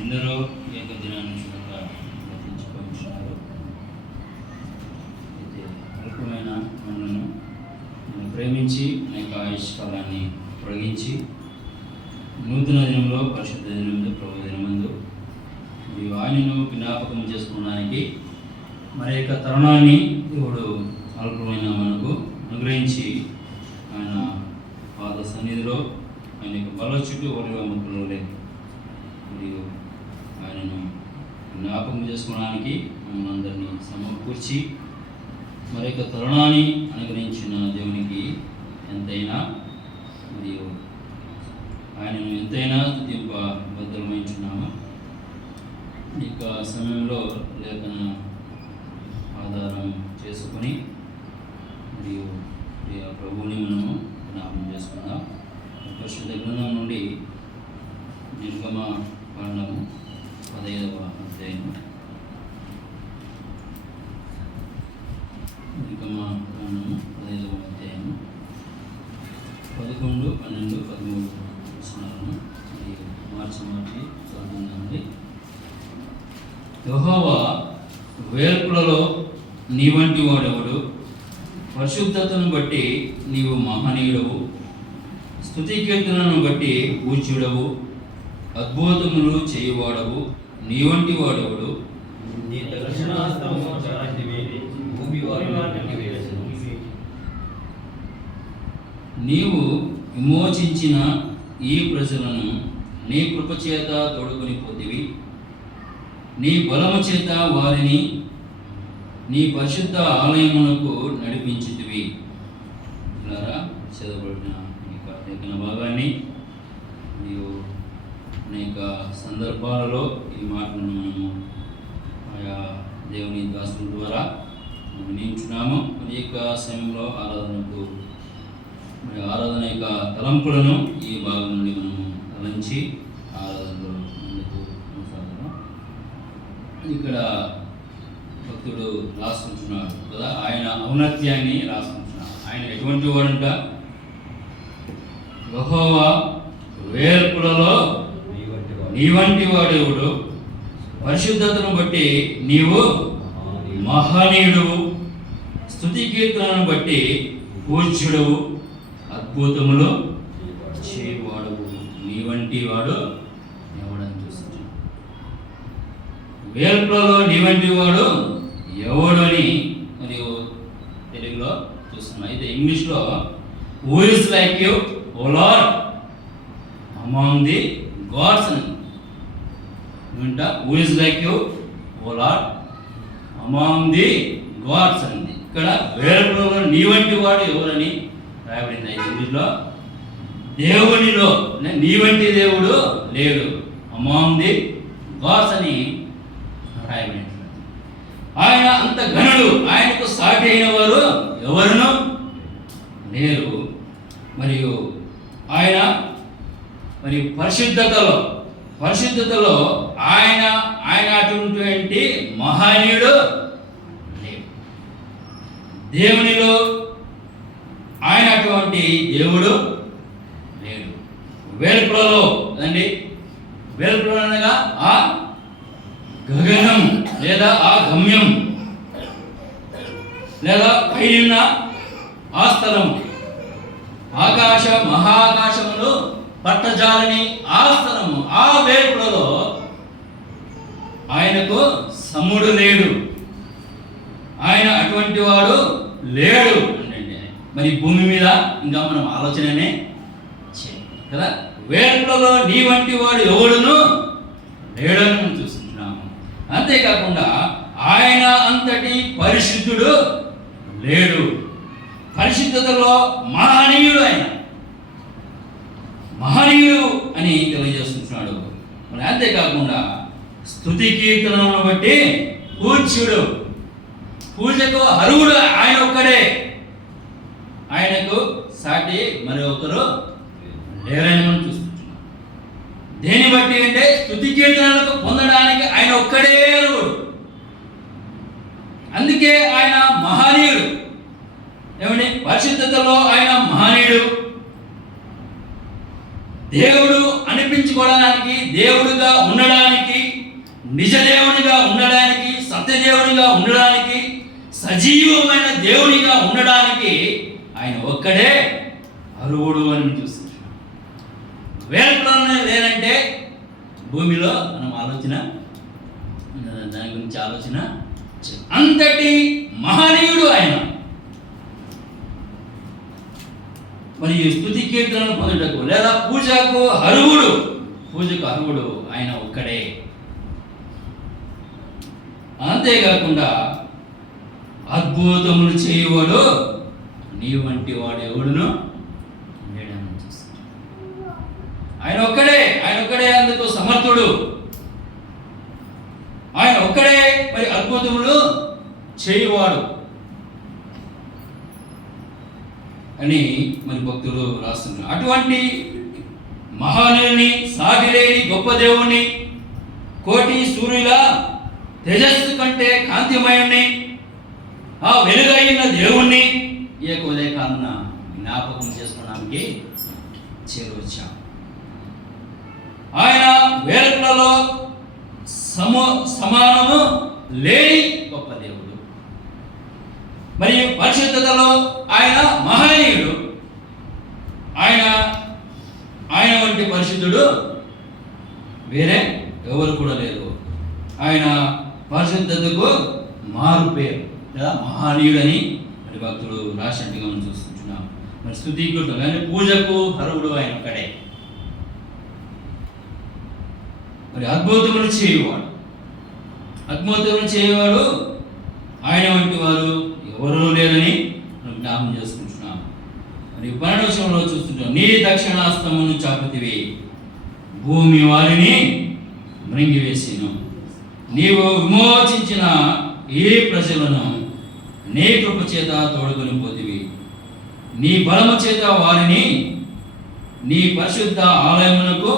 ఎందరో ఏక దినాన్ని చూడక గతించుకుంటున్నారు. అయితే అల్పమైన మనలను ప్రేమించి అనేక ఆయుష్ కాలాన్ని పొడిగించి నూతన దినంలో పరిశుద్ధ దినమందు ప్రభు దినమందు ఈ ఆయనను జ్ఞాపకం చేసుకోవడానికి మరి యొక్క తరుణాన్ని దేవుడు అల్పమైన మనకు అనుగ్రహించి ఆయన పాద సన్నిధిలో ఆయన యొక్క బల చుట్టూ ఒకటిగా ముక్కలు లేదు మరియు ఆయనను జ్ఞాపకం చేసుకోవడానికి మమ్మల్ని అందరినీ సమకూర్చి మరి యొక్క తరుణాన్ని అనుగ్రహించిన దేవునికి ఎంతైనా మరియు ఆయనను ఎంతైనా స్తుతింప బద్దలమైంచున్నాము. ఈ యొక్క సమయంలో లేఖన ఆధారం చేసుకొని మరియు ప్రభువుని మనము జ్ఞాపకం చేసుకుందాం. పరిశుద్ధ గ్రంథం నుండి నిర్గమ కాండము 15వ అధ్యాయం. నిర్గమ కాండము 15వ అధ్యాయం 11, 12, 13 వచనాలను మరియు మార్చి చదువుతుంది. యెహోవా వేల్పులలో నీ వంటి వాడెవడు? పరిశుద్ధతను బట్టి నీవు మహనీయుడవు, స్తుతి కీర్తనను బట్టి పూజ్యుడవు, అద్భుతములు చేయువాడవు, నీ వంటి వాడెవడు? నీవు విమోచించిన ఈ ప్రజలను నీ కృపచేత తోడుకొని పోతివి, నీ బలము చేత వారిని నీ పరిశుద్ధ ఆలయమునకు నడిపించితివి. ఇలా చదవబడిన లేఖన భాగాన్ని మరియు అనేక సందర్భాలలో ఈ మాటలను మనము ఆయా దేవుని దాసుల ద్వారా వినించున్నాము. మరి యొక్క సమయంలో ఆరాధనకు మరి ఆరాధన యొక్క తలంపులను ఈ భాగం నుండి మనము తలంచి ఆరాధనలో ముందుకు కొనసాగుతాం. ఇక్కడ భక్తుడు రాసుకుంటున్నాడు కదా, ఆయన ఔన్నత్యాన్ని రాసుకుంటున్నాడు. ఆయన ఎటువంటి వాడంట? యెహోవా వేల్పులలో నీ వంటి వాడెవడు? పరిశుద్ధతను బట్టి నీవు మహనీయుడువు, స్తుతి కీర్తనను బట్టి పూజ్యుడవు, అద్భుతములు చేయవాడవు, నీ వంటి వాడు ఎవడని చూస్తున్నాడు. వేల్పులలో నీ వంటి వాడు ఎవడు అని మరియు తెలుగులో చూస్తున్నాం. అయితే ఇంగ్లీష్లో who is like you O Lord among the gods అని వింటా. Who is like you O Lord among the gods అని ఇక్కడ వేల్పులలో నీ వంటి వాడు ఎవరని రాయబడింది. అయితే ఇంగ్లీష్లో దేవునిలో నీ వంటి దేవుడు లేడు, అమాంగ్ ది గాడ్స్ అని రాయబడింది. ఆయన అంత ఘనుడు, ఆయనకు సాటి అయిన వారు ఎవరును లేరు. మరియు ఆయన మరి పరిశుద్ధతలో ఆయన అటువంటి మహనీయుడు లేడు. దేవునిలో ఆయన అటువంటి దేవుడు లేడు. వేల్పులలో అండి, వేల్పులలో అనగా ఆ గగనం లేదా ఆ గమ్యం లేదా పైన ఆ స్థలం, మహాకాశమును పట్టజాలని ఆ స్థలము, ఆ వేల్పులలో ఆయనకు సముడు లేడు, ఆయన అటువంటి వాడు లేడు అంటే మరి భూమి మీద ఇంకా మనం ఆలోచననే చేయాలి కదా. వేల్పులలో నీ వంటి వాడు ఎవడును లేడని మనం చూస్తున్నాము. అంతేకాకుండా ఆయన అంతటి పరిశుద్ధుడు లేడు. పరిశుద్ధతలో మహనీయుడు, ఆయన మహనీయుడు అని తెలియజేస్తున్నాడు. మరి అంతేకాకుండా స్తుతి కీర్తనను బట్టి పూజ్యుడు, పూజకు అర్హుడు ఆయన ఒక్కడే, ఆయనకు సాటి మరి ఒకరు లేరని మనం చూస్తున్నాం. దేని బట్టి అంటే స్తుతి కీర్తనలకు పొందడానికి ఆయన ఒక్కడే అర్హుడు. అందుకే ఆయన మహనీయుడు. ఏమండి, పరిశుద్ధతలో ఆయన మహనీయుడు. దేవుడు అని సమర్పించుకోవడానికి, దేవుడిగా ఉండడానికి, నిజదేవునిగా ఉండడానికి, సత్యదేవునిగా ఉండడానికి, సజీవమైన దేవునిగా ఉండడానికి ఆయన ఒక్కడే అర్హుడు అని చూస్తున్నాం. వేరే లేదంటే భూమిలో మనం దాని గురించి ఆలోచన అంతటి మహనీయుడు ఆయన. మరి స్తుతి కీర్తనలు పొందుటకు లేదా పూజకు అర్హుడు ఆయన ఒక్కడే. అంతేకాకుండా అద్భుతములు చేయవాడు నీ వంటి వాడు ఎవడును లేడని చూస్తాడు. ఆయన ఒక్కడే అందుకు సమర్థుడు. ఆయన ఒక్కడే మరి అద్భుతములు చేయవాడు అని మరి భక్తులు రాస్తున్నారు. అటువంటి మహానుని, సాటిలేని గొప్ప దేవుణ్ణి, కోటి సూర్యుల తేజస్సు కంటే కాంతిమయుణ్ణి, ఆ వెలుగైన దేవుణ్ణి ఏకోదయకాలన జ్ఞాపకం చేసుకోవడానికి చేరవచ్చాం. ఆయన వేరులలో సమానము లేని గొప్ప దేవుడు, మరియు పరిశుద్ధతలో ఆయన మహనీయుడు. ఆయన వంటి పరిశుద్ధుడు వేరే ఎవరు కూడా లేరు. ఆయన పరిశుద్ధతకు మారు పేరు లేదా మహనీయుడని మరి భక్తుడు రాసినట్టుగా మనం చూస్తున్నాం. మరి స్తుతికృతం కానీ పూజకు అర్హుడు ఆయన ఒక్కడే. మరి అద్భుతములు చేయవాడు ఆయన వంటి వారు ఎవరూ లేరని మనం జ్ఞాపకం చేసుకుంటున్నాం. మరి 12వ వచనంలో చూస్తుంటాం, నీ దక్షిణాస్తమును చాపితివి, భూమి వారిని మృంగివేసిను. నీవు విమోచించిన ఈ ప్రజలను నీ కృప చేత తోడుకొని పోతివి. నీ బలము చేత వారిని నీ పరిశుద్ధ ఆలయమునకు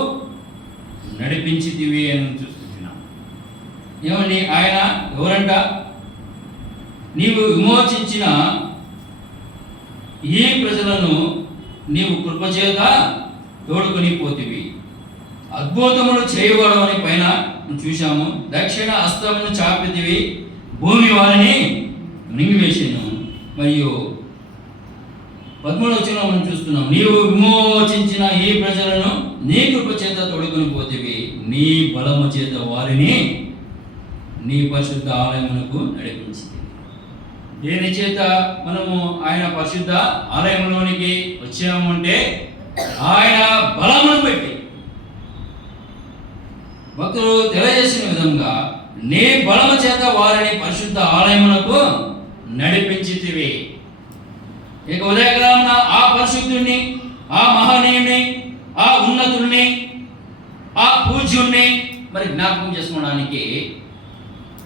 నడిపించితివి అని చూస్తున్నాం. ఏమండి, ఆయన ఎవరంట? నీవు విమోచించిన ఈ ప్రజలను నీవు కృపచేత తోడుకొని పోతివి. అద్భుతములు చేయవాడు అని పైన చూశాము. దక్షిణ హస్తమును చాపితివి, భూమి వారిని మింగివేసాను. మరియు 13వ వచనంలో మనం చూస్తున్నాం, నీవు విమోచించిన ఈ ప్రజలను నీ కృప చేత తోడుకొని పోతివి. నీ బలము చేత వారిని నీ పరిశుద్ధ ఆలయమునకు నడిపించింది. దేని చేత మనము ఆయన పరిశుద్ధ ఆలయంలోనికి వచ్చాము అంటే ఆయన బలమును పెట్టి. భక్తులు తెలియజేసిన విధంగా నీ బలము చేత వారిని పరిశుద్ధ ఆలయమునకు నడిపించితివి. ఇక ఉదయకాలమున ఆ పరిశుద్ధుణ్ణి, ఆ మహనీయుణ్ణి, ఆ ఉన్నతుణ్ణి, ఆ పూజ్యుణ్ణి మరి జ్ఞాపకం చేసుకోవడానికి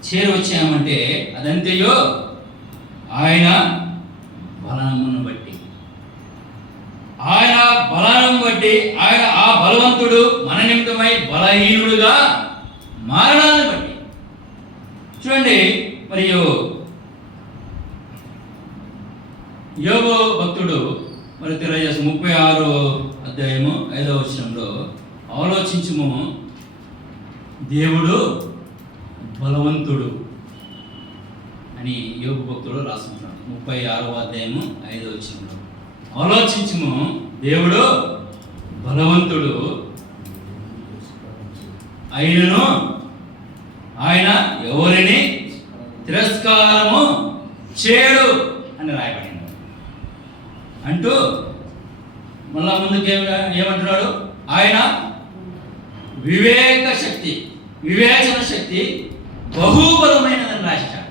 చేరవచ్చామంటే అదంతయో ఆయన బలమును బట్టి. ఆయన ఆ బలవంతుడు మన నిమిత్తమై బలహీనుడుగా మారడాన్ని బట్టి. చూడండి, మరియు యోబు భక్తుడు మరి తెలియజేసి 36వ అధ్యాయము 5వ వచనంలో, ఆలోచించుము, దేవుడు బలవంతుడు అని యోబు భక్తుడు రాసుకుంటున్నాడు. 36వ అధ్యాయము 5వ వచనంలో, ఆలోచించుము, దేవుడు బలవంతుడు అయినను ఆయన ఎవరిని తిరస్కారము చేయడు అని రాయబడింది. అంటూ మళ్ళా ముందుకు ఏమంటున్నాడు? ఆయన వివేచన శక్తి బహుబలమైనదని రాశాడు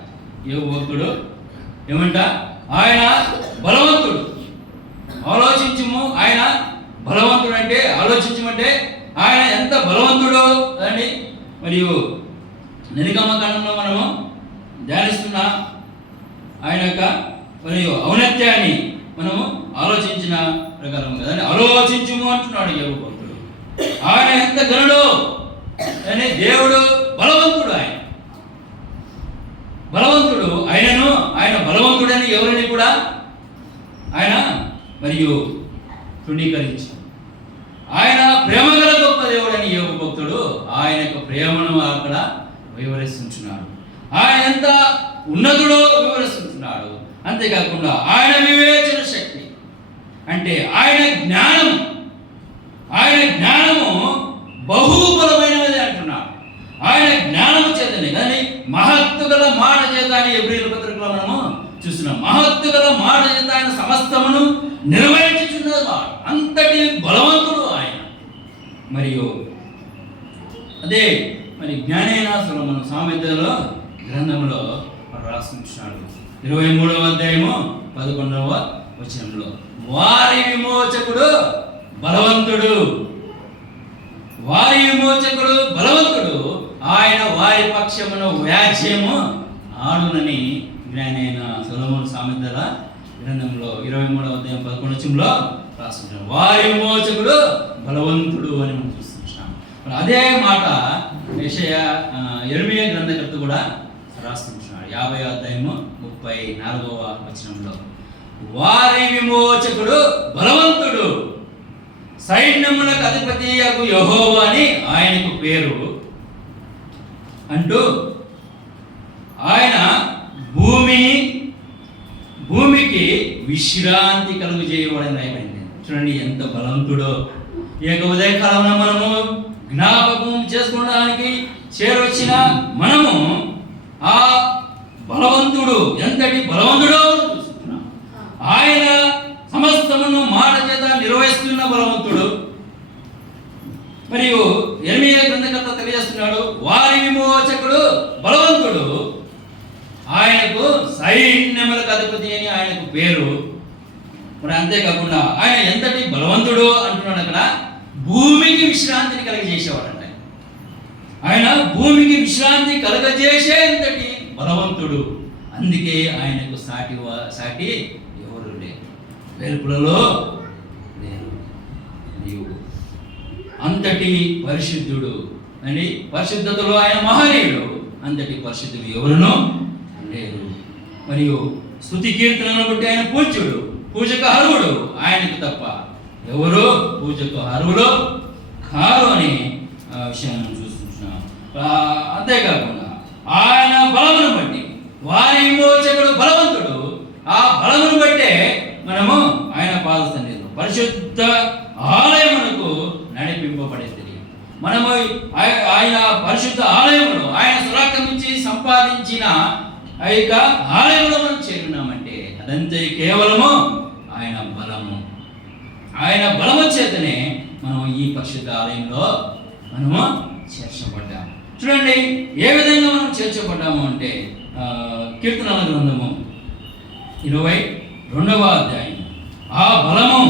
యోబు భక్తుడు. ఏమంట? ఆయన బలవంతుడు. ఆలోచించుము, ఆయన బలవంతుడు అంటే ఆలోచించమంటే ఆయన ఎంత బలవంతుడో అని. మరియు నిర్గమకాండంలో మనము ధ్యానిస్తున్న ఆయన యొక్క మరియు ఔన్నత్యాన్ని మనము ఆలోచించిన ప్రకారం కదండి. ఆలోచించుము అంటున్నాడు యోబు భక్తుడు. ఆయన ఎంత గనుడు అని. దేవుడు బలవంతుడు. బలవంతుడు ఆయనను, ఆయన బలవంతుడని ఎవరిని కూడా ఆయన మరియు తృణీకరించాడు. ఆయన ప్రేమగల గొప్ప దేవుడని యోబు భక్తుడు ఆయన యొక్క ప్రేమను అక్కడ వివరిస్తున్నాడు. ఆయన ఎంత ఉన్నతుడో వివరిస్తున్నాడు. అంతేకాకుండా ఆయన వివేచన శక్తి అంటే ఆయన జ్ఞానము బహుబలమైనది అంటున్నాడు. ఆయన జ్ఞానము చేతనే కానీ మహత్తు గల మాట చేత అని ఎబ్రీయుల పత్రికలో మనము చూస్తున్నాం. మహత్తు గల మాట చేత ఆయన సమస్తమును నిర్వహించుచున్నవాడు, అంతటి బలవంతుడు ఆయన. మరియు అదే మరి జ్ఞానైన సొలొమోను సామెతల గ్రంథంలో రాసుకుంటున్నాడు. 23వ అధ్యాయము 11వ వచనంలో వారి విమోచకుడు బలవంతుడు, ఆయన వారి పక్షమును వ్యాజ్యము ఆడునని జ్ఞానైన సొలొమోను సామెతల గ్రంథంలో 23వ అధ్యాయం 11వ వచనంలో రాసుకుంటున్నాడు. వారి విమోచకుడు బలవంతుడు అని మనం చూస్తున్నాం. అదే మాట యెరెమీయా గ్రంథకర్త కూడా రాసుకుంటున్నాడు. 50వ అధ్యాయము 34వ వచనంలో వారి విమోచకుడు బలవంతుడు, సైన్యములకు అధిపతి యెహోవా అని ఆయనకు పేరు అంటూ ఆయన భూమికి విశ్రాంతి కలుగు చేయబడని రాయబడింది. చూడండి ఎంత బలవంతుడో. ఈ యొక్క ఉదయకాలంలో మనము జ్ఞాపకం చేసుకోవడానికి చేరొచ్చిన మనము ఆ బలవంతుడు ఎంతటి బలవంతుడో చూస్తున్నాం. ఆయన సమస్తమును మాట చేత నిర్వహిస్తున్న బలవంతుడు. మరియు యెరెమీయా గ్రంథకర్త తెలియజేస్తున్నాడు వారి విమోచకుడు బలవంతుడు, ఆయనకు సైన్యములకు అధిపతి అని ఆయనకు పేరు. మరి అంతేకాకుండా ఆయన ఎంతటి బలవంతుడు అంటున్నాడు. అక్కడ భూమికి విశ్రాంతిని కలగజేసేవాడంట. ఆయన భూమికి విశ్రాంతి కలగజేసే ఎంతటి బలవంతుడు. అందుకే ఆయనకు సాటి ఎవరు లేరు, వెలుపులలో లేరు. అంతటి పరిశుద్ధుడు అని పరిశుద్ధతలో ఆయన మహనీయుడు. అంతటి పరిశుద్ధుడు ఎవరునో లేరు. మరియు స్తుతి కీర్తనను బట్టి ఆయన పూజకు అర్హుడు. ఆయనకు తప్ప ఎవరు పూజకు అర్హులు కారు అని విషయం చూస్తున్నాం. అంతేకాకుండా ఆయన బలమును బట్టి వారి విమోచకుడు బలవంతుడు. ఆ బలమును బట్టే మనము ఆయన పాద సన్నిధిలో పరిశుద్ధ ఆలయమునకు నడిపింపబడేది. మనము ఆయన పరిశుద్ధ ఆలయమును ఆయన సురక్ష నుంచి సంపాదించిన ఆ యొక్క ఆలయంలో మనం చేరున్నామంటే అదంతే కేవలము ఆయన బలము చేతనే మనం ఈ పరిశుద్ధ ఆలయంలో మనము చేర్చబడ్డాము. చూడండి ఏ విధంగా మనం చేర్చబడ్డాము అంటే కీర్తనల గ్రంథము 22వ అధ్యాయం ఆ బలము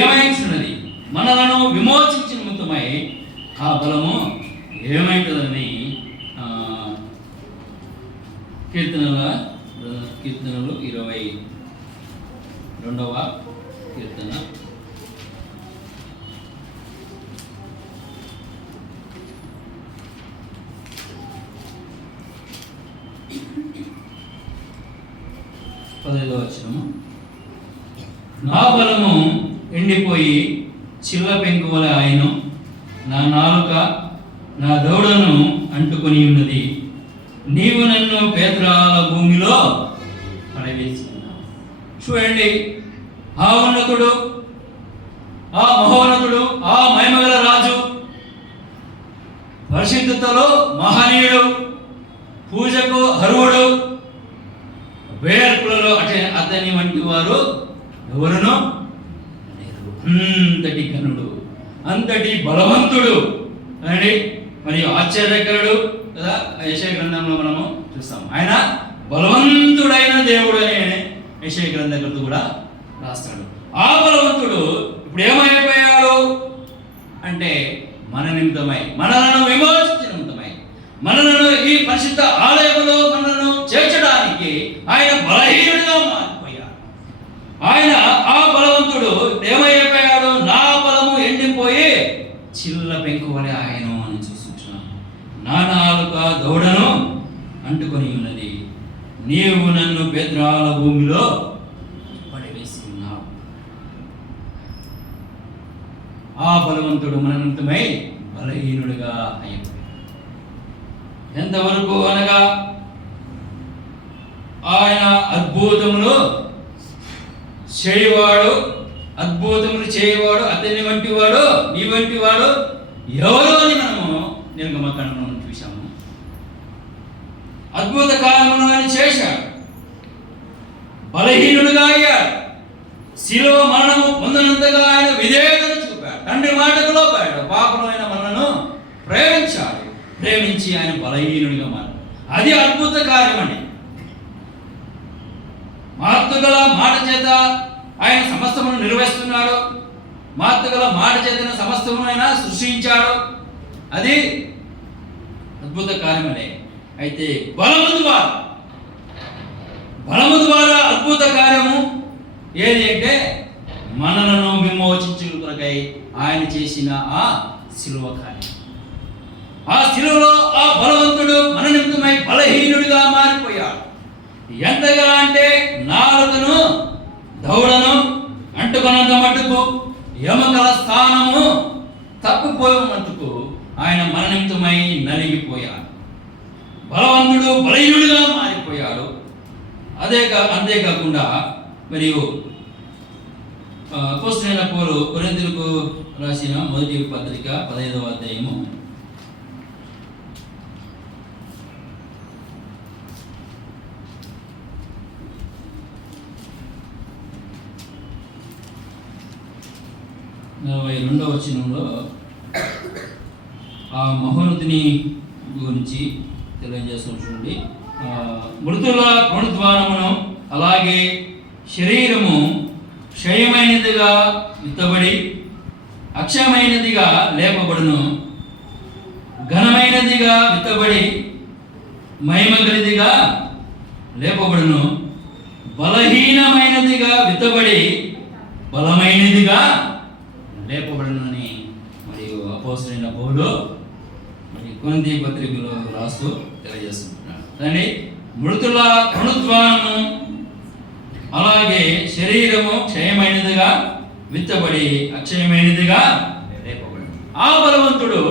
ఏమైంటున్నది, మనలను విమోచించిన నిమిత్తమై ఆ బలము ఏమైంటుందని కీర్తనలు 22వ కీర్తన 15వ వచనము నా బలము ఎండిపోయి చిల్ల పెంకు వలె ఆయను, నా నాలుక నా దౌడను అంటుకొని ఉన్నది. నీవు నన్ను పేదరాల భూమిలో పడవేసుకున్నావు. చూడండి ఆ ఉన్నతుడు, ఆ మహోన్నతుడు, ఆ మహిమగల రాజు, పరిశుద్ధతలో మహనీయుడు, పూజకు అర్హుడు, వేర్పులలో అతని వంటి వారు ఎవరునో లేరు. అంతటి ఘనుడు, అంతటి బలవంతుడు అని మరియు ఆశ్చర్యకరుడు కదా. యెషయా గ్రంథంలో మనము చూస్తాం ఆయన బలవంతుడైన దేవుడు అని యెషయా గ్రంథకర్త కూడా రాస్తాడు. ఆ బలవంతుడు ఇప్పుడు ఏమైపోయాడు అంటే మన నిమిత్తమై, మనలను విమోచించిన నిమిత్తమై, మనలను ఈ పరిశుద్ధ ఆలయంలో మనలను చేర్చడానికి ఆయన బలహీనుడిగా మారిపోయాడు. ఆయన ఆ బలవంతుడు ఏమైపోయాడు, నా బలము ఎండిపోయి చిల్ల పెంకు వలె ఆయన అని చూస్తున్నాను. నా నాలుక దౌడను అంటుకొని ఉన్నది. నీవు నన్ను పేదరాల భూమిలో పడవేసి ఉన్నావు. ఆ బలవంతుడు మన నిమిత్తమై బలహీనుడిగా అయిపోయాడు. ఎంతవరకు అనగా ఆయన అద్భుతములు చేయవాడు, అద్భుతములు చేయవాడు, అతని వంటి వాడు, నీ వంటి వాడు ఎవరు అని మనము నిర్గమకాండములో చూశాము. అద్భుత కార్యములను ఆయన చేశాడు, బలహీనుడుగా అయ్యాడు, శిలువ మరణము పొందనంతగా ఆయన విధేయతను చూపాడు, తండ్రి మాటకు లోపాడు, పాపమైన మనలను ప్రేమించాడు, ప్రేమించి ఆయన బలహీనుడిగా మారాడు. అది అద్భుత కార్యం అండి. మార్పుగల మాట చేత ఆయన సమస్తమును నిర్వహిస్తున్నాడు, మార్పుగల మాట చేత సమస్తమును ఆయన సృష్టించాడు. అది అద్భుత కార్యమనే. అయితే బలము ద్వారా అద్భుత కార్యము ఏది అంటే మనలను విమోచించుట కొరకై ఆయన చేసిన ఆ శిలువ కార్యం. ఆ శిలువలో ఆ బలవంతుడు మన నిమిత్తమై బలహీనుడిగా మారిపోయాడు. ఎంతగా అంటే నాలుకను దౌడను అంటుకున్నంత మట్టుకు, ఎముకల స్థానము తప్పిపోయే మట్టుకు ఆయన మన నిమిత్తమై నలిగిపోయాడు. బలవంతుడు బలహీనుడిగా మారిపోయాడు. అంతేకాకుండా మరియు అపోస్తలుడైన పౌలు కొరింథీయులకు రాసిన మొదటి పత్రిక 15వ అధ్యాయము 42వ వచనంలో ఆ మహోన్నతిని గురించి తెలియజేస్తుంది. మృతుల పునరుద్ధానమును అలాగే శరీరము క్షయమైనదిగా విత్తబడి అక్షయమైనదిగా లేపబడును, ఘనమైనదిగా విత్తబడి మహిమగలిదిగా లేపబడును, బలహీనమైనదిగా విత్తబడి బలమైనదిగా లేపబడును అని మరియు అపోస్తలుడైన పౌలు మరి కొరింథీ పత్రికలో రాస్తూ తెలియజేస్తున్నాడు. కానీ మృతుల పునరుద్ధానము అలాగే శరీరము క్షయమైనదిగా విత్తబడి అక్షయమైనదిగా లేపబడి ఆ బలవంతుడు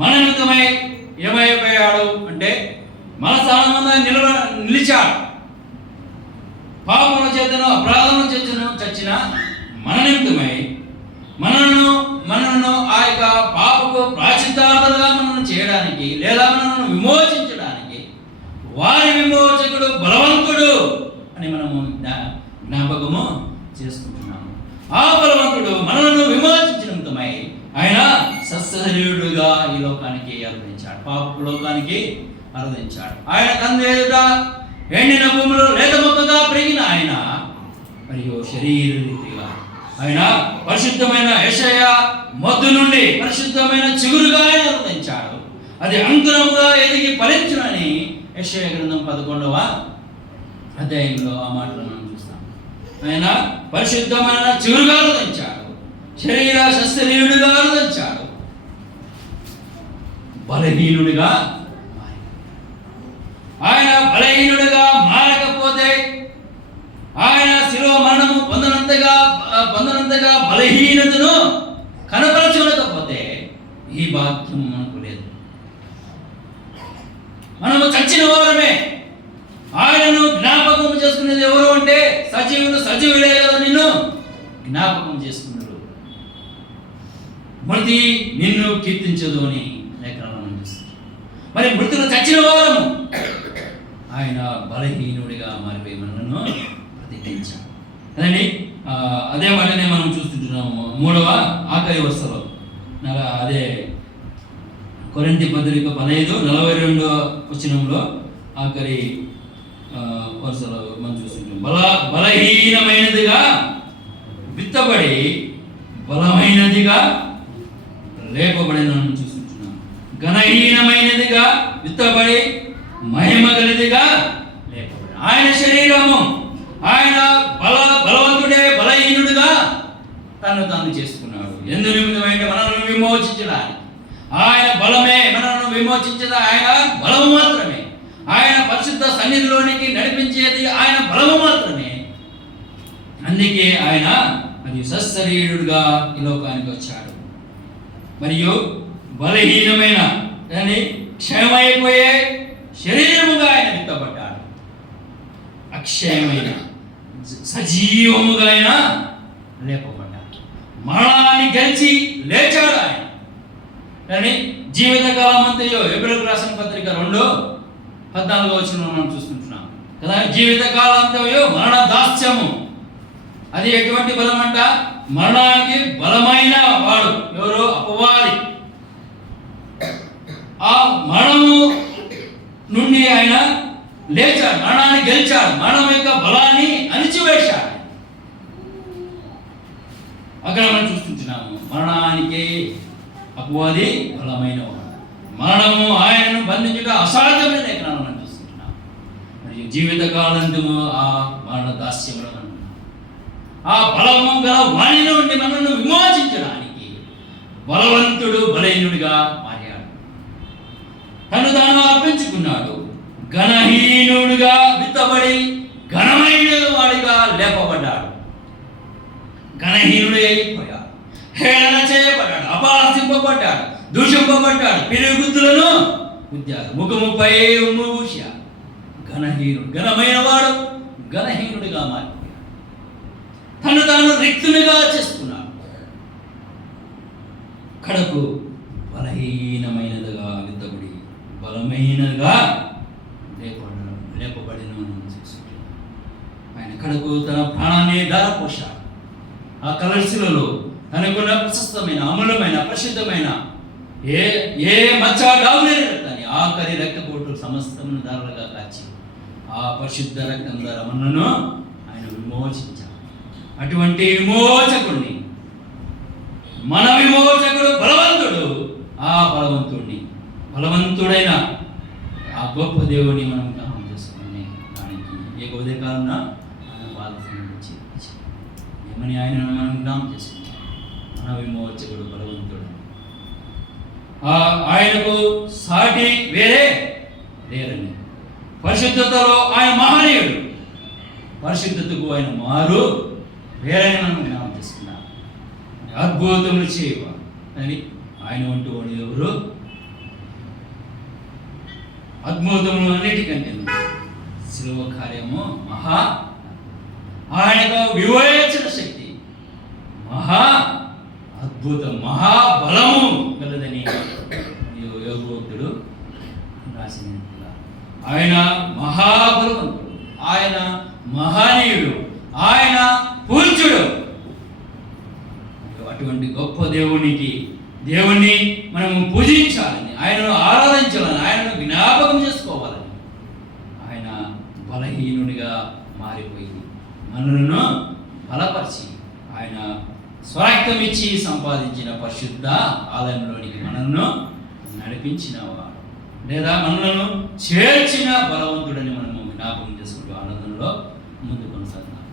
మన నిమిత్తమై ఏమైపోయాడు అంటే మన స్థానం నిలిచాడు. పాపముల చేతను అపరాధముల చేతను చచ్చిన మన నిమిత్తమై మనను ఆ యొక్క పాపకు ప్రాయశ్చిత్తార్థంగా మనను చేయడానికి లేదా మనను విమోచించడానికి వారి విమోచకుడు బలవంతుడు అని మనము జ్ఞాపకము చేసుకుంటున్నాము. ఆ బలవంతుడు మనలను విమోచించిన నిమిత్తమై ఆయన సశరీరుడుగా ఈ లోకానికి అరుదించాడు, పాపపు లోకానికి అరుదించాడు. ఆయన తండ్రి ఎదుట ఎండిన భూమిలో లేత మొక్కగా పెరిగిన ఆయన మరియు శరీర రీతిగా ఆయన పరిశుద్ధమైన యెషయా మొద్దు నుండి పరిశుద్ధమైన చిగురుగా ఆయన అరుదించాడు. అది అంకురముగా ఎదిగి ఫలించునని యెషయా గ్రంథం 11వ అధ్యాయంలో ఆ మాటలు మనం చూస్తాం. ఆయన పరిశుద్ధమైన చిగురుగా అరుదించాడు, శరీర శస్త్రహీనుడిగా అరుదించాడు, బలహీనుడిగా ఆయన బలహీనుడిగా మారకపోతే, ఆయన శిలువ మరణము పొందనంతగా బలహీనతను కనపరచకపోతే ఈ భాగ్యం మనకు లేదు. మనము చచ్చిన వారమే. ఆయనను జ్ఞాపకం చేసుకునేది ఎవరు అంటే సజీవులే కదా నిన్ను జ్ఞాపకం చేసుకున్నారు. మృతి నిన్ను కీర్తించదు అని లేఖనాలు అనిపిస్తుంది. మరి మృతులు చచ్చిన వారము ఆయన బలహీనుడిగా మారిపోయి మనను ప్రతిష్ఠించాడు కదండి. అదే మాటనే మనం చూస్తుంటున్నాము 3వ ఆఖరి వరుసలో. అదే కొరింథీ పత్రిక 15:42 వచనంలో ఆఖరి వరుసలో మనం చూస్తుంటాం. బలహీనమైనదిగా విత్తబడి బలమైనదిగా లేపబడిన చూస్తుంటున్నాం. ఘనహీనమైనదిగా విత్తబడి మహిమ గలిదిగా లేపబడి ఆయన శరీరము ఆయన బలవంతుడే బలహీనుడిగా తాను చేసుకున్నాడు. ఎందు నిమిత్తమైతే మనల్ని విమోచించడానికి. ఆయన బలమే మనల్ని విమోచించదు, ఆయన బలము మాత్రమే. ఆయన పరిశుద్ధ సన్నిధిలోనికి నడిపించేది ఆయన బలము మాత్రమే. అందుకే ఆయన మరియు సశరీరుడుగా ఈ లోకానికి వచ్చాడు. మరియు బలహీనమైన దాన్ని క్షయమైపోయే శరీరముగా ఆయన విత్తబడ్డాడు. అక్షయమైన సజీవముగా ఆయన లేపబడ్డాడు. మరణాన్ని గెలిచి లేచాడు ఆయన. కానీ జీవితకాలం అంతయో ఎబ్రాయీయులకు రాసిన పత్రిక 2:14 వచనంలో మనం చూస్తుంటున్నాం కదా. జీవితకాలం అంతయో మరణ దాస్యము, అది ఎటువంటి బలం అంట? మరణానికి బలమైన వాడు ఎవరో? అపవాది. ఆ మరణము నుండి ఆయన లేచాడు, మరణాన్ని గెలిచాడు, మరణం యొక్క బలాన్ని అణిచివేశాడు. అక్కడ మనం చూస్తుంటున్నాము మరణానికి అపవాది బలమైన వాడు. మరణము ఆయనను బంధించుట అసాధ్యమైన లేఖనాలను మనం చూస్తుంటున్నాం. మరియు జీవితకాలంతము ఆ మరణ దాస్యములో ఆ బలము గల వాణి నుండి మనల్ని విమోచించడానికి బలవంతుడు బలహీనుడిగా మారాడు. తను తాను అర్పించుకున్నాడు. ఘనహీనుడిగా విత్తబడి ఘనమైన వాడిగా లేపబడ్డాడు. ఘనహీనుడు అయిపోయాడు, హేళన చేయబడ్డాడు, అపహాసింపబడ్డాడు, దూషింపబడ్డాడు, పిరుగుద్దులను ఉద్యాలు, ముఖముపై ఉమ్మూష. ఘనహీనుడు, ఘనమైన వాడు ఘనహీనుడిగా మారిపోయాడు. తను తాను రిక్తునిగా చేసుకున్నాడు. కడకు బలహీనమైనదిగా విత్తబడి బలమైనదిగా లేపబడిన ఆయన కడకు తన ప్రాణాన్ని ధారపోశాడు. ఆ కలర్శిలలో తనకున్న ప్రశస్తమైన, అమూలమైన, ప్రసిద్ధమైన ఏ మచ్చ డాగులేని రక్తాన్ని, ఆఖరి రక్తపోటు సమస్తమును ధారలుగా కాచి ఆ పరిశుద్ధ రక్తం ద్వారా మనను ఆయన విమోచించాడు. అటువంటి విమోచకుడిని, మన విమోచకుడు బలవంతుడు. ఆ బలవంతుడైన ఆ గొప్ప దేవుని మనం జ్ఞాపకం చేసుకుని దానికి ఏ ఉదయకాలంలో ఆయన బాధ్యతను ఏమని ఆయన మనం జ్ఞాపకం చేసుకుంటాం. మన విమోచకుడు బలవంతుడు. ఆయనకు సాటి వేరే లేరని. పరిశుద్ధతలో ఆయన మహనీయుడు, పరిశుద్ధతకు ఆయన మారు వేరే మనం జ్ఞాపకం చేసుకున్నాం. అద్భుతములు చేయవ అని ఆయన వంటి వాడు ఎవరు? అద్భుతములు అన్నిటికంటే శిలువ కార్యము మహా, ఆయనకు వివేచన శక్తి మహా అద్భుతం, మహాబలము కలదని యోగోక్తుడు రాసిన. ఆయన మహాబలవంతుడు, ఆయన మహనీయుడు, ఆయన పూజ్యుడు. అటువంటి గొప్ప దేవుణ్ణి మనము పూజించాలని, ఆయనను ఆరాధించాలని, ఆయనను జ్ఞాపకం చేసుకోవాలని ఆయన బలహీనుడిగా మారిపోయి మనలను బలపరిచి ఆయన స్వార్థం ఇచ్చి సంపాదించిన పరిశుద్ధ ఆలయంలోనికి మనల్ని నడిపించినవాడు, లేదా మనలను చేర్చిన బలవంతుడని మనము జ్ఞాపకం చేసుకుంటూ ఆనందంలో ముందు కొనసాగుతాం.